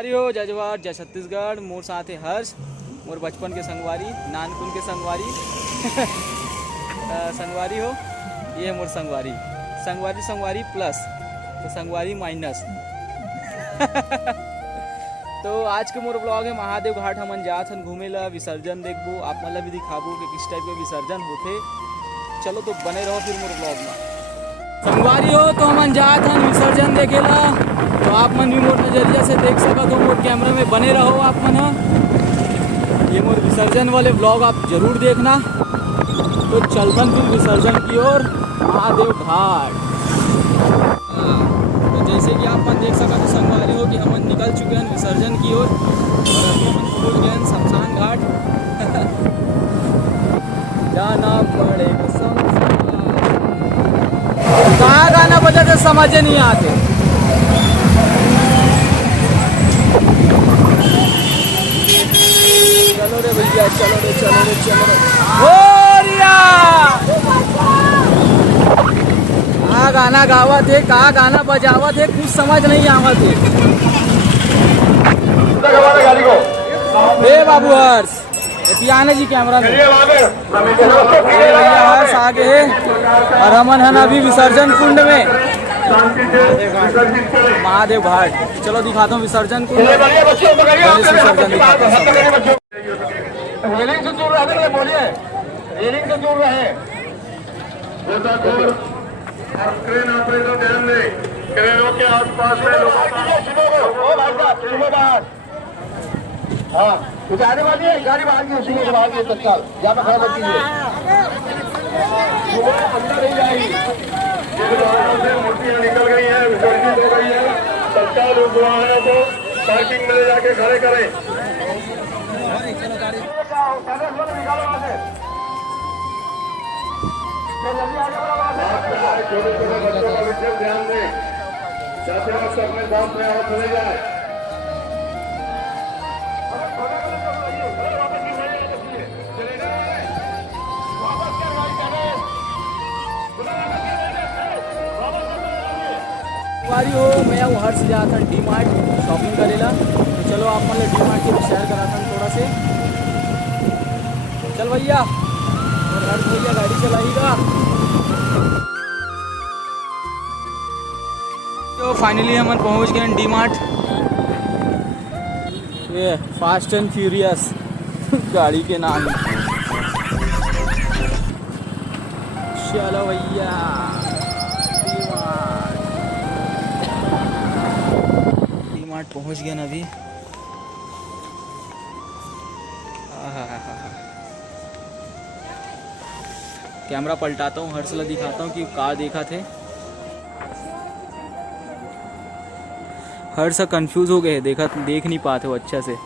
अरे हो जजवार जय छत्तीसगढ़। मोर साथ है हर्ष, मोर बचपन के संगवारी, नानकुन के संगवारी संगवारी हो। ये है मोर संगवारी, संगवारी संगवारी प्लस तो संगवारी माइनस तो आज के मोर ब्लॉग है महादेव घाट। हमन जात हन घूमे ला, विसर्जन देखबो, आप मतलब भी दिखाबो कि किस टाइप के विसर्जन होते। चलो तो बने रहो फिर मोर ब्लॉग में। संगवारी हो तो हमन जात हन विसर्जन देखे ला, तो आप मन भी मोर नजरिया से देख सकत हो। मोर कैमरा में बने रहो आप मन। ये मोर विसर्जन वाले ब्लॉग आप जरूर देखना। तो चलतन फिर विसर्जन की ओर महादेव घाट। तो जैसे कि आप मन देख सकते हो संगवारी हो कि हमन निकल चुके हैं विसर्जन की ओर और अभी हम पहुंच गए हैं शमशान घाट जाना पड़ेगा शमशान। कहाँ गाना बजा तो समझ नहीं आते। चलो रे भैया, चलो रे चलो रे चलो रे। कहाँ गाना गावा थे, कहाँ गाना बजावा थे, कुछ समझ नहीं आवा थे। हे बाबू हर्ष, पियाने जी कैमरा में भैया हर्ष आगे है और हमन है अभी विसर्जन कुंड में महादेव घाट। चलो दिखाता हूँ विसर्जन कुंड, विसर्जन दिखाता हूँ। रेलिंग से दूर रहे, बोलिए रेलिंग से दूर रहे। और क्रेन ऑपरेटर ध्यान दें, क्रेनों के आसपास में हाँ कुछ आने वाली है, गाड़ी बाहर की उसी के बाहर की तत्काल यहाँ पे खड़ा मत कीजिए, अंदर नहीं जाएगी। मूर्तियाँ निकल गई है, विसर्जित हो गई है, तत्काल रुक रहा है तो पार्किंग में ले जाके खड़े करें। छोटे छोटे बच्चों का विशेष ध्यान दें, जाते वक्त अपने साथ में और चले जाए। हो मैं वो हर्ष जाता डी मार्ट शॉपिंग करेला। तो चलो आप मतलब डी मार्ट के भी शेयर कराता हूँ थोड़ा से। चल भैया, और हर्ष भैया गाड़ी चलाएगा। तो फाइनली हम पहुँच गए डी मार्ट। ये फास्ट एंड फ्यूरियस गाड़ी के नाम। चलो भैया पहुंच गया ना अभी। कैमरा पलटाता हूँ, हर्षला दिखाता हूँ कि कार देखा थे। हर्ष कंफ्यूज हो गए, देखा देख नहीं पाते हो अच्छा से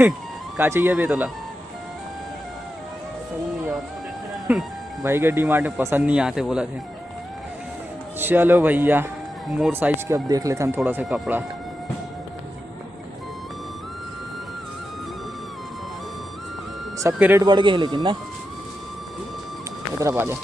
का चाहिए बे तोला भाई के डी-मार्ट में पसंद नहीं आते बोला थे। चलो भैया मोर साइज के अब देख लेते हम थोड़ा सा कपड़ा। सबके रेट बढ़ गए हैं लेकिन ना, इधर आ जा।